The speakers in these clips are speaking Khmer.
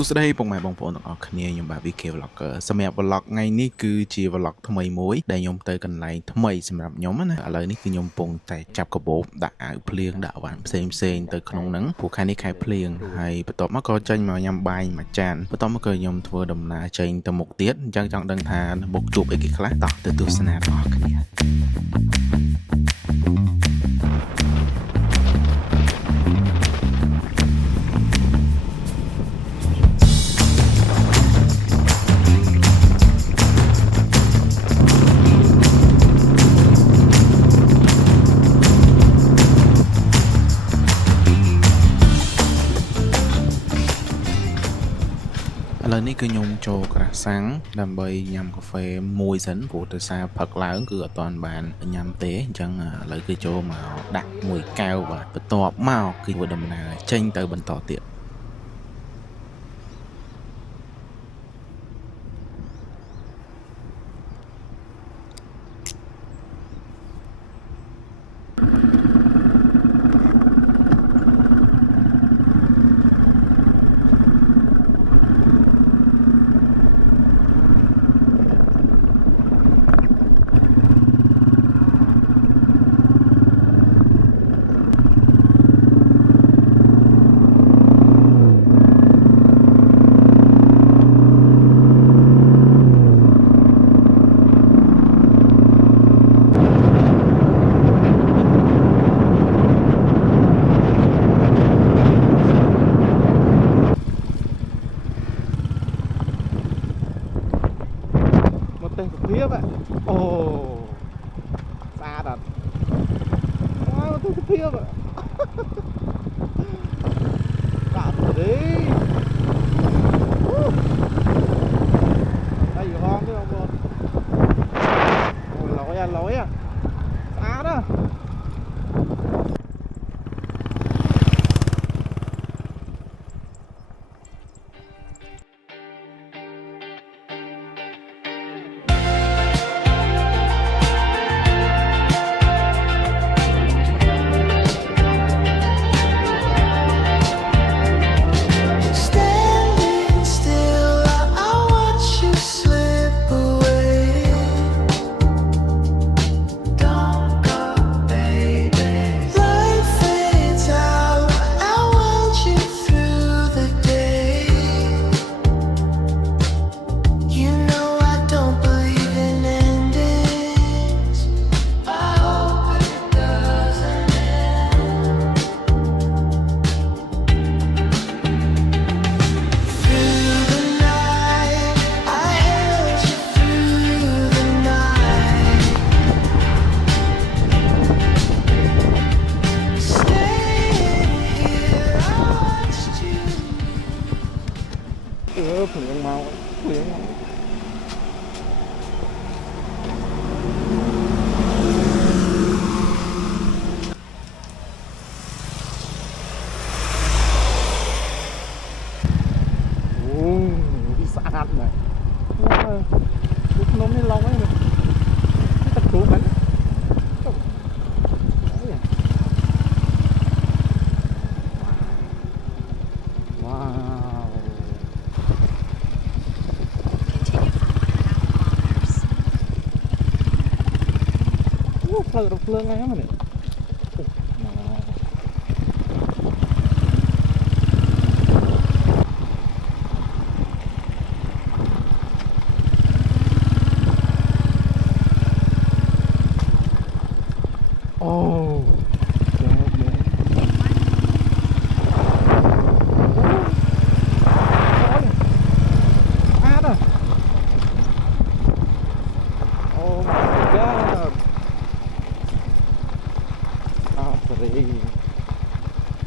សួស្តីពុកម៉ែបងប្អូនទាំងអស់គ្នាខ្ញុំបាទ VK Vlogger សម្រាប់ vlog ថ្ងៃនេះគឺជា vlog ថ្មីមួយដែលខ្ញុំទៅកន្លែងថ្មីសម្រាប់ខ្ញុំណាឥឡូវនេះគឺខ្ញុំកំពុងតែចាប់កាបូបដាក់អាវភ្លៀងដាក់អវ៉ាន់ផ្សេងទៅក្នុងហ្នឹងព្រោះខែនេះខែភ្លៀងហើយបន្ទាប់មកក៏ចេញមកញ៉ាំបាយមួយចានបន្ទាប់មកក៏ខ្ញុំធ្វើដំណើរចេញទៅមុខទៀតអញ្ចឹងចង់ដឹងថាបុកជួបអីគេខ្លះតោះទៅទស្សនាបងប្អូនគ្នាឥឡូវនេះគឺខ្ញុំចូលក្រាសាំងដើម្បីញ៉ាំកាហ្វេមួយសិនព្រោះដោយសារផឹកឡើងគឺអត់ទាន់បានញ៉ាំទេអញ្ចឹងឥឡូវគឺចូលមកដាក់មួយកែវបាទបន្ទាប់មកគឺធ្វើដំណើរចេញទៅបន្តទៀតទេសភាពអូស្អាតអត់មកទេសភាពដាក់ទៅđâyហងទេបងប្អូនអូលយស្អាតភ្លៀងមកភ្លៀងមកអូវាស្អាតណាស់ភ្នំនេះឡងហ្នឹងទឹកគ្រូហ្នឹងផ្លូវរថភ្លើងហ្នឹងនេះអូ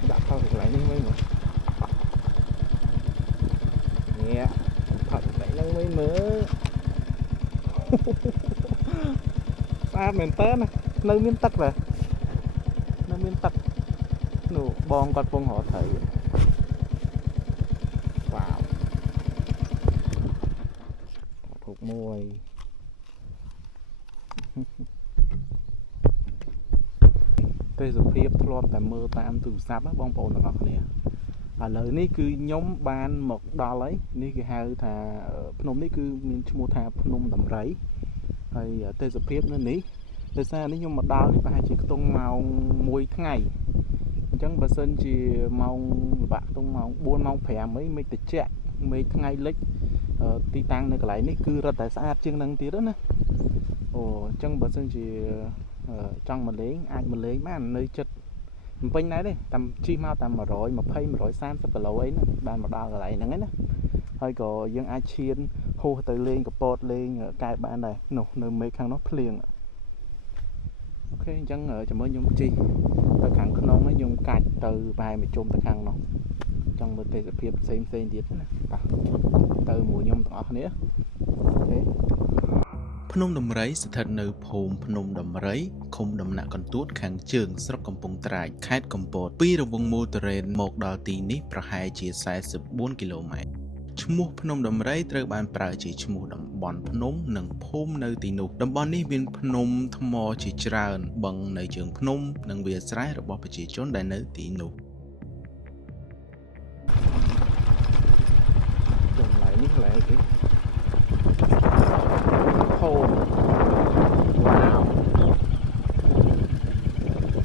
ដាក់ថតកន្លែងនេះមួយមកនេះថតកន្លែងហ្នឹងមួយមើលស្អាតមែនតើណានៅមានទឹកបាទនៅមានទឹកនោះបងគាត់ពងរត់ត្រីវ៉ាវធុកមួយទេសភាពធ្លាប់តែមើលតាមទូរស័ព្ទបងប្អូនទាំងអស់គ្នា ឥឡូវនេះគឺខ្ញុំបានមកដល់ហើយនេះគេហៅថាភ្នំនេះគឺមានឈ្មោះថាភ្នំដំរីហើយទេសភាពនៅនេះដោយសារនេះខ្ញុំមកដល់នេះប្រហែលជាខ្ទង់ម៉ោង1ថ្ងៃអញ្ចឹងបើសិនជាម៉ោងល្បាក់ខ្ទង់ម៉ោង4ម៉ោង5អីមេឃត្រជាក់មេឃថ្ងៃលិចទីតាំងនៅកន្លែងនេះគឺរត់តែស្អាតជាងនឹងទៀតណាអូអញ្ចឹងបើសិនជាចង់មកលេងអាចមកលេងបាននៅចិត្តមិនពេញដែរទេតាមជិះមកតាម120 130គីឡូអីហ្នឹងបានមកដល់កន្លែងហ្នឹងណាហើយក៏យើងអាចឈានហួសទៅលេងកពតលេងកែបបានដែរនោះនៅមេឃខាងនោះភ្លៀងអូខេអញ្ចឹងចាំមើលខ្ញុំជិះទៅខាងក្នុងហ្នឹងខ្ញុំកាច់ទៅបែរមកជុំទៅខាងនោះចង់មើលទេសភាពផ្សេងទៀតណាបាទទៅមួយខ្ញុំទាំងអស់គ្នាអូខេភ្នំដំរីស្ថិតនៅភូមិភ្នំដំរីឃុំដំណាក់កន្ទួតខាងជើងស្រុកកំពង់ត្រាចខេត្តកំពតពីរង្វង់មូលទុរេនមកដល់ទីនេះប្រហែលជា44គីឡូម៉ែត្រឈ្មោះភ្នំដំរីត្រូវបានប្រើជាឈ្មោះតំបន់ភ្នំនិងភូមិនៅទីនោះតំបន់នេះមានភ្នំថ្មជាច្រើនបឹងនៅជើងភ្នំនិងវាលស្រែរបស់ប្រជាជនដែលនៅទីនោះចម្លែកនេះឡែគេហូនវ៉ាវ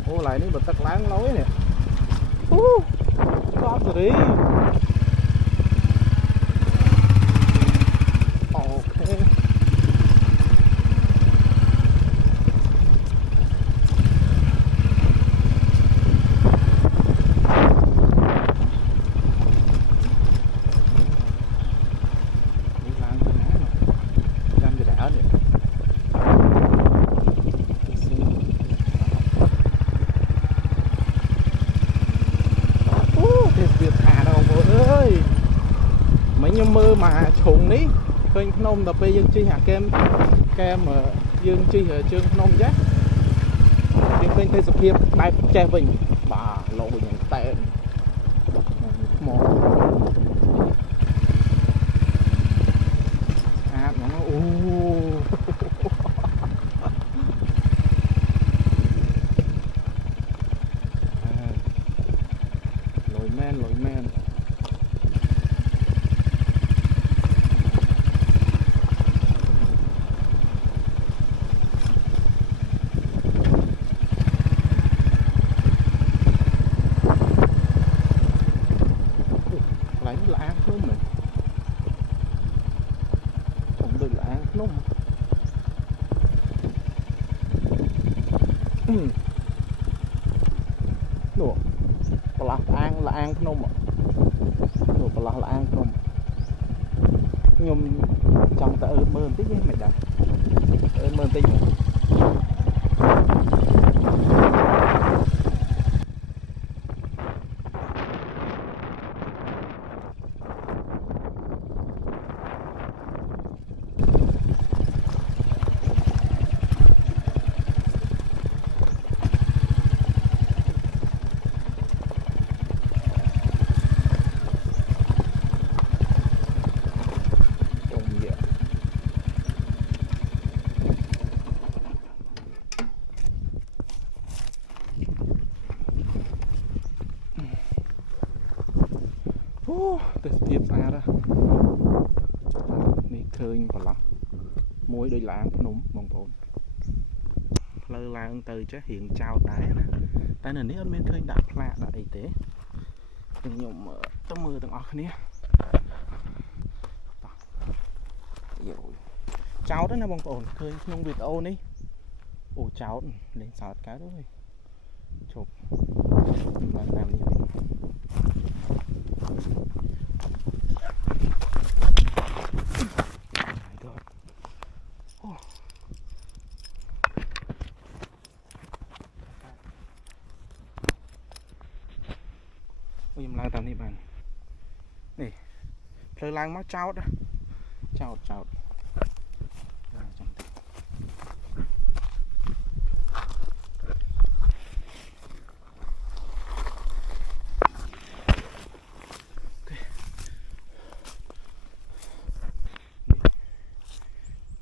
អូឡែនេះបើទឹកឡើងឡូវនេះអូស្អាតសេរីអូខេខ្ញុំមើលមកជ្រុងនេះឃើញភ្នំដល់ពេលយើងជិះអាកែមយើងជិះជើងភ្នំចាយើងឃើញទេសភាពបែបចេះវិញបាទលោកយ៉ាងតែថ្មស្អាតហ្មងអូលយមែននោះប្រឡាស់លអាងភ្នំនោះប្រឡាស់លអាងភ្នំខ្ញុំចង់ទៅមើលបន្តិចមិនដែរមើលបន្តិចទេសភាពស្អាតនេះឃើញប្រឡោះមួយដូចឡាងភ្នំបងប្អូនផ្លូវឡើងទៅចេះរៀងចោតដែរណាតែនៅនេះអត់មានឃើញដាក់ផ្លាកដាក់អីទេខ្ញុំទៅមើលទាំងអស់គ្នាចោតណាបងប្អូនឃើញក្នុងវីដេអូនេះអូចោតលេងសើចកើតអើយជប់ឡើងតាមនេះវិញខ្ញុំឡើងតាមនេះបាននេះផ្លូវឡើងមកចោតឡើងចាំតិច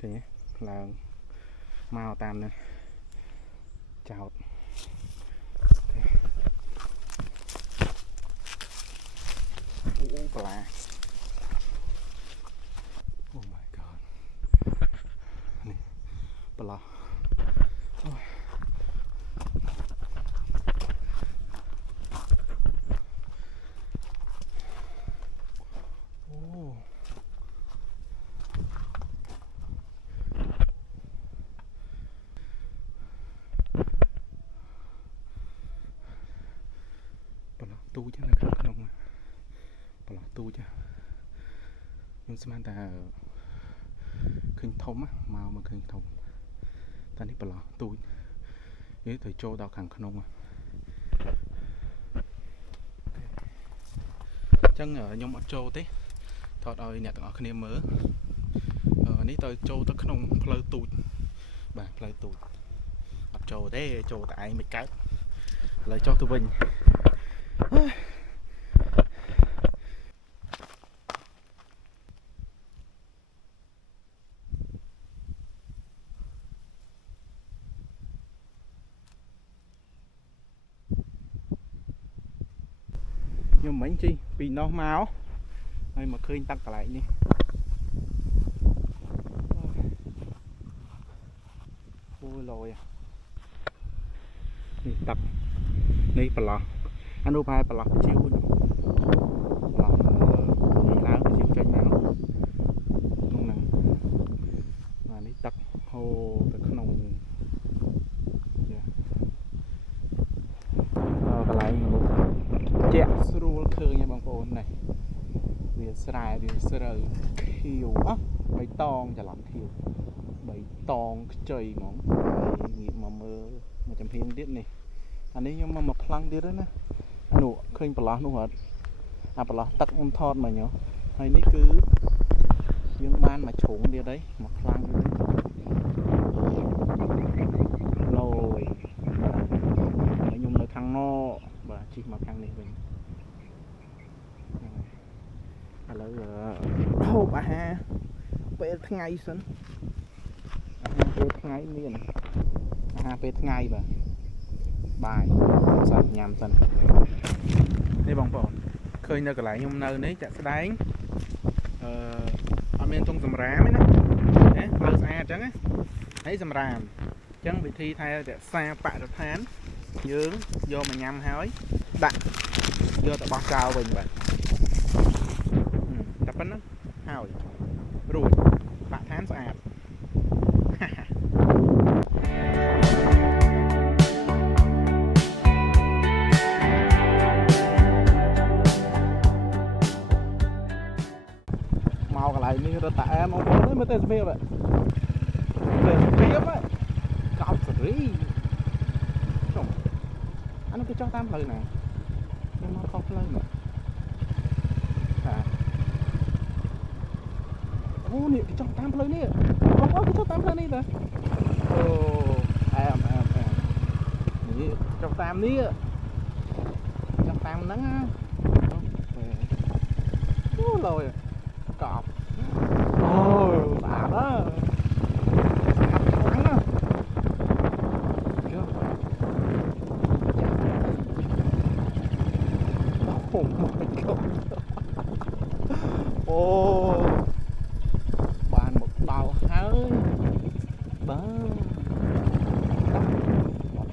ឃើញឡើងមកតាមនេះចោត ปลา Oh my god นี่ปลาโอ้ปลาตูจังนะครับน้องปลาตูจ้ะยังสมานแต่khinh thông á màu mà khinh thông ta đi bờ tôi với thời châu đào hàng khôn à chân ở nhóm ở châu thế thọt ơi nhặt ở khné mớ ní tới châu tới khôn plei tụi bà plei tụi ở châu thế châu tại mấy cái lời cho tôi bình nhưng mấy chi vì nó máu hay mà khơi tăng lại đi ôi lồi à đi tập đi bà lò anh úp hai bà lò chiếu bà lò đi láo chiếu tranh nào không nặng và đi tập hồ từ khăn nồng cái lại chẹt sưu khơi nha bang ôn này việc xài việc sờ khiêu á bày tong chả làm khiêu bày tong chơi mỏng nghĩ mà mơ mà chấm phiên tiết này anh ấy nhưng mà phăng tiết đấy nè anh nụ khơi bờ lá nụ hết à bờ lá tắc em thọt mà nhở hay ní cứ những ban mà trốn đi đấy mà phăng đi đấy lồi nhung nơi khăn no và chỉ mà khăn này mình lấy đâu bà ha về ngày sân về ngày miền về ngày bà bài sân nhằm sân đây bóng bóng khơi nơi cái lại nhung nơi đấy chả sẽ đánh ở bên trong sầm rám ấy nè lâu xa trắng á thấy sầm rám chẳng bị thi thay để xa bạ được tháng dướng vô mà nhằm hói đặt vô tại bao cao bình vậy tập bánh nó hào rồi bạn tháng sạch màu cả lại như tại em không có mới tên phim vậy tên phim ấy cọc sỉ anh cứ cho tam lời nè nhưng nó không lên mà ô nè cái trong tam lời nè không có cái trong tam lời nè rồi ô em nè trong tam nè trong tam nắng ô lồi cọp ôi xả đó xả nắng á oh my god ô bàn một đầu hơi bơ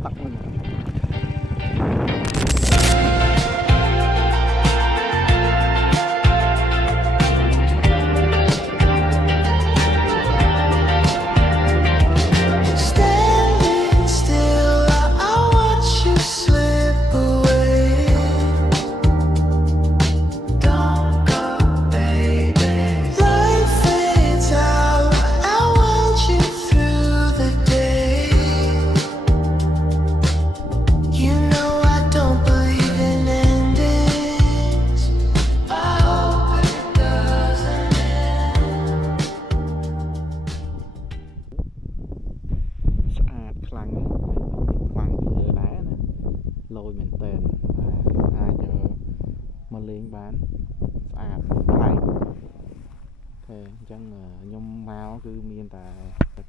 tắt mình lôi mình tên ai giờ mà lên bán thay thế chẳng nhung máu cứ miền tại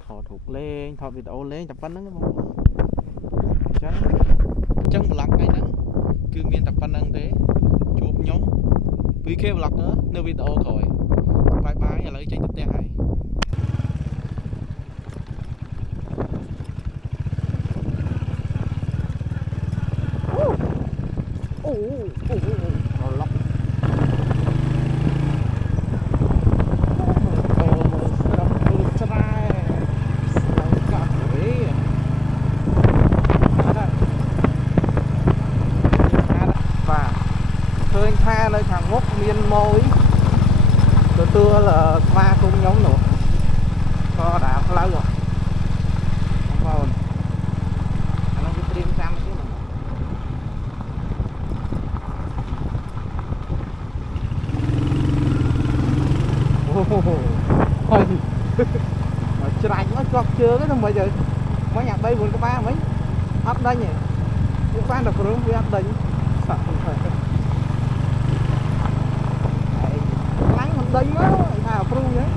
thọ thuộc lên thọ video lên tập bắn nắng không chẳng chẳng lặng ngay nắng cứ miền tập bắn nắng thế chụp nhóm VK vlog នៅវីដេអូក្រោយបាយបាយឥឡូវចេញទៅផ្ទះហើយអូអូឡុកឃើញថានៅខាងមុខមានម៉ួយទទួលស្វាគមន៍ខ្ញុំនោះក៏ដាក់ផ្លូវបងប្អូនអានោះវាត្រៀមចាំទៀតអូហើយមកច្រាច់មកជាប់ជើងហ្នឹងមិនទៅមិនអា3 4ក្បាលមិនអត់ដេញទេវាបានតែព្រឹងវាអត់ដេញសាក់ទៅខ្លាំងមិនដេញមកថាព្រុសហ្នឹង